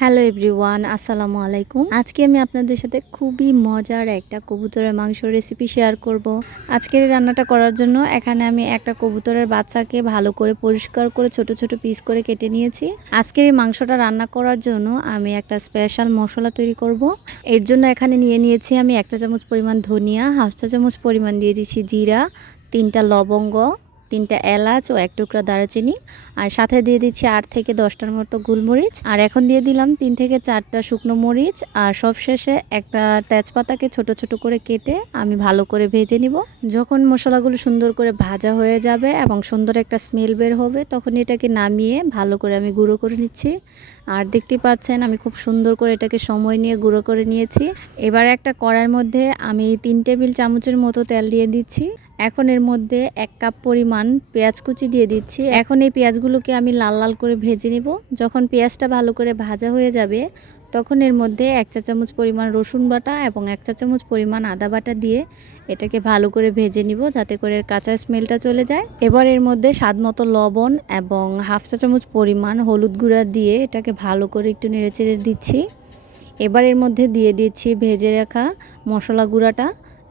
Hello everyone আসসালামু আলাইকুম আজকে আমি আপনাদের সাথে খুবই মজার একটা কবুতরের মাংস রেসিপি শেয়ার করব। আজকের এই রান্নাটা করার জন্য এখানে আমি একটা কবুতরের বাচ্চাকে ভালো করে পরিষ্কার করে ছোট ছোট পিস করে কেটে নিয়েছি আজকের এই মাংসটা রান্না করার জন্য আমি একটা স্পেশাল মশলা তৈরি করব। এর জন্য এখানে নিয়ে নিয়েছি আমি একটা চামচ পরিমাণ ধনিয়া, হাফ চা চামচ পরিমাণ দিয়ে দিচ্ছি জিরা, তিনটা লবঙ্গ তিনটা এলাচ ও এক টুকরা দারুচিনি। আর সাথে দিয়ে দিচ্ছি আট থেকে দশটার মতো গোলমরিচ। আর এখন দিয়ে দিলাম তিন থেকে চারটা শুকনো মরিচ। আর সবশেষে একটা তেজপাতাকে ছোট ছোট করে কেটে আমি ভালো করে ভেজে নিব। যখন মশলাগুলো সুন্দর করে ভাজা হয়ে যাবে এবং সুন্দর একটা স্মেল বের হবে, তখন এটাকে নামিয়ে ভালো করে আমি গুঁড়ো করে নিচ্ছি। আর দেখতে পাচ্ছেন, আমি খুব সুন্দর করে এটাকে সময় নিয়ে গুঁড়ো করে নিয়েছি। এবার একটা কড়াইয়ের মধ্যে আমি তিন টেবিল চামচের মতো তেল দিয়ে দিচ্ছি। এখন এর মধ্যে এক কাপ পরিমাণ পেঁয়াজ কুচি দিয়ে দিচ্ছি। এখন এই পেঁয়াজগুলোকে আমি লাল লাল করে ভেজে নিব। যখন পেঁয়াজটা ভালো করে ভাজা হয়ে যাবে, তখন এর মধ্যে এক চা চামচ পরিমাণ রসুন বাটা এবং এক চা চামচ পরিমাণ আদা বাটা দিয়ে এটাকে ভালো করে ভেজে নিব যাতে করে কাঁচা স্মেলটা চলে যায়। এবার এর মধ্যে স্বাদ মতো লবণ এবং হাফ চা চামচ পরিমাণ হলুদ গুঁড়া দিয়ে এটাকে ভালো করে একটু নেড়েচেড়ে দিচ্ছি। এবার এর মধ্যে দিয়ে দিচ্ছি ভেজে রাখা মশলা গুঁড়াটা।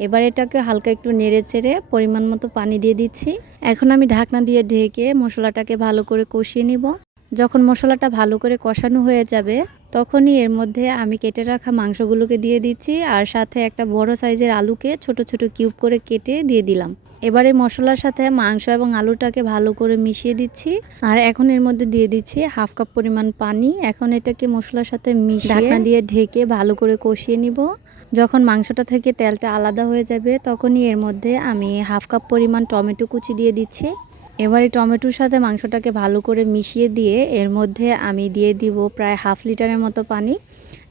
এবার এটাকে হালকা একটু নেড়ে চেড়ে পরিমাণ মতো পানি দিয়ে দিচ্ছি। এখন আমি ঢাকনা দিয়ে ঢেকে মশলাটাকে ভালো করে কষিয়ে নিব। যখন মশলাটা ভালো করে কষানো হয়ে যাবে তখনই এর মধ্যে আমি কেটে রাখা মাংসগুলোকে দিয়ে দিচ্ছি আর সাথে একটা বড় সাইজের আলুকে ছোট ছোট কিউব করে কেটে দিয়ে দিলাম। এবারে মশলার সাথে মাংস এবং আলুটাকে ভালো করে মিশিয়ে দিচ্ছি। আর এখন এর মধ্যে দিয়ে দিচ্ছি হাফ কাপ পরিমাণ পানি। এখন এটাকে মশলার সাথে মিশিয়ে ঢাকনা দিয়ে ঢেকে ভালো করে কষিয়ে নিব। যখন মাংসটা থেকে তেলটা আলাদা হয়ে যাবে, তখনই এর মধ্যে আমি হাফ কাপ পরিমাণ টমেটো কুচি দিয়ে দিচ্ছি। এবার টমেটোর সাথে মাংসটাকে ভালো করে মিশিয়ে দিয়ে এর মধ্যে আমি দিয়ে দিব প্রায় হাফ লিটারের মতো পানি।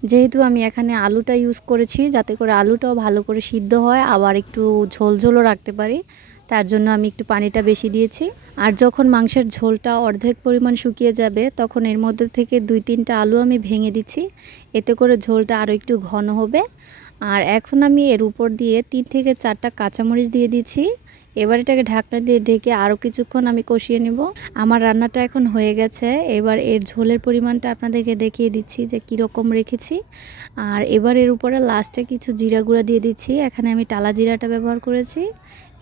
যেহেতু আমি এখানে আলুটা ইউজ করেছি, যাতে করে আলুটাও ভালো করে সিদ্ধ হয়, আবার একটু ঝোলঝোলও রাখতে পারি, তার জন্য আমি একটু পানিটা বেশি দিয়েছি। আর যখন মাংসের ঝোলটা অর্ধেক পরিমাণ শুকিয়ে যাবে, তখন এর মধ্যে থেকে দুই তিনটা আলু আমি ভেঙে দিচ্ছি। এতে করে ঝোলটা আরও একটু ঘন হবে। আর এখন আমি এর উপর দিয়ে তিন থেকে চারটা কাঁচামরিচ দিয়ে দিচ্ছি। এবার এটাকে ঢাকনা দিয়ে ঢেকে আরও কিছুক্ষণ আমি কষিয়ে নিব। আমার রান্নাটা এখন হয়ে গেছে। এবার এর ঝোলের পরিমাণটা আপনাদেরকে দেখিয়ে দিচ্ছি যে কীরকম রেখেছি। আর এবার এর উপরে লাস্টে কিছু জিরা গুঁড়া দিয়ে দিচ্ছি। এখানে আমি টালা জিরাটা ব্যবহার করেছি।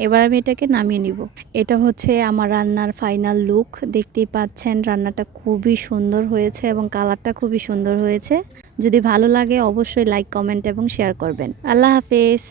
এবার আমি এটাকে নামিয়ে নিব। এটা হচ্ছে আমার রান্নার ফাইনাল লুক। দেখতেই পাচ্ছেন রান্নাটা খুবই সুন্দর হয়েছে এবং কালারটা খুবই সুন্দর হয়েছে। যদি ভালো লাগে অবশ্যই লাইক কমেন্ট এবং শেয়ার করবেন। আল্লাহ হাফেজ।